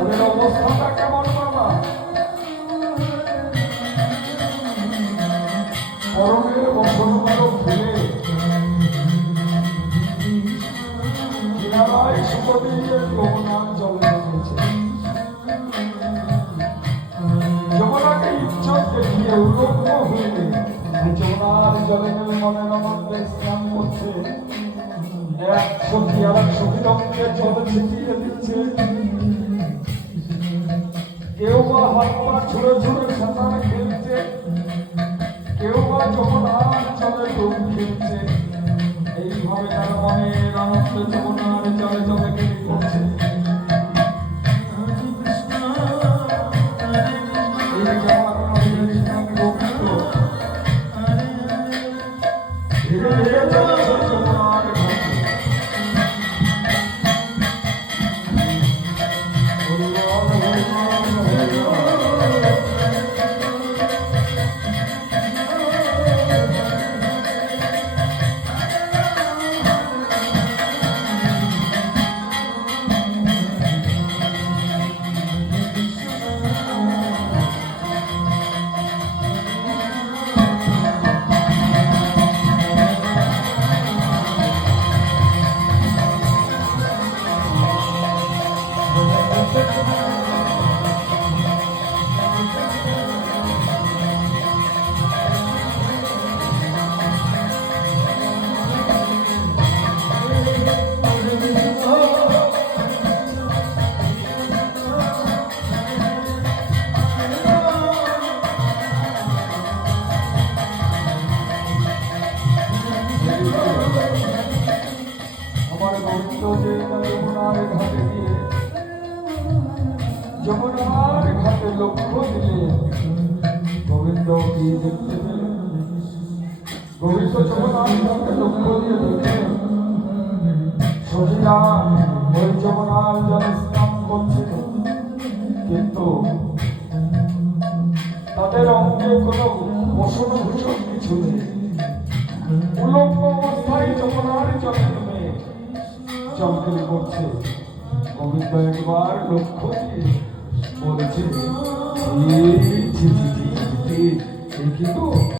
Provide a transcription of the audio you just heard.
তাদের অবস্থাটা কেমন বাবা? পরনের বসনগুলো ভুলে কিনারায় সুতো দিয়ে যমুনার জলে নেমেছে। যমুনাকে ইজ্জত দেখিয়ে উলঙ্গ হয়ে যমুনার জলে নেমে মনের আনন্দে স্নান করছে। এক সখী আর এক সখী রঙকে জলে ছিটিয়ে দিচ্ছে। কেউ বা হাত পা ছুঁড়ে ছুঁড়ে সাঁতার খেলছে, কেউ বা যমুনার জলে ডুব খেলছে। এইভাবে তার মনের আনন্দে যমুনার জলে জলে কেটে পড়ছে। ধীরে ধীরে যমুনার আমার গোবিন্দ যে যমুনার ঘাটে গিয়ে যমুনার ঘাটে লক্ষ্য দিলে গোবিন্দ কি দেখতে পেলেন? গোবিন্দ যমুনার ঘাটে লক্ষ্য দিয়ে দেখলেন সখীরা ওই যমুনার জলে স্নান করছে, কিন্তু তাদের অঙ্গে কোনো বসনভূষণ কিছু নেই। উলঙ্গ অবস্থায় যমুনার জলে নেমে চমকে করছে। গোবিন্দ একবার লক্ষ্য দিয়ে বলছে, এই কিন্তু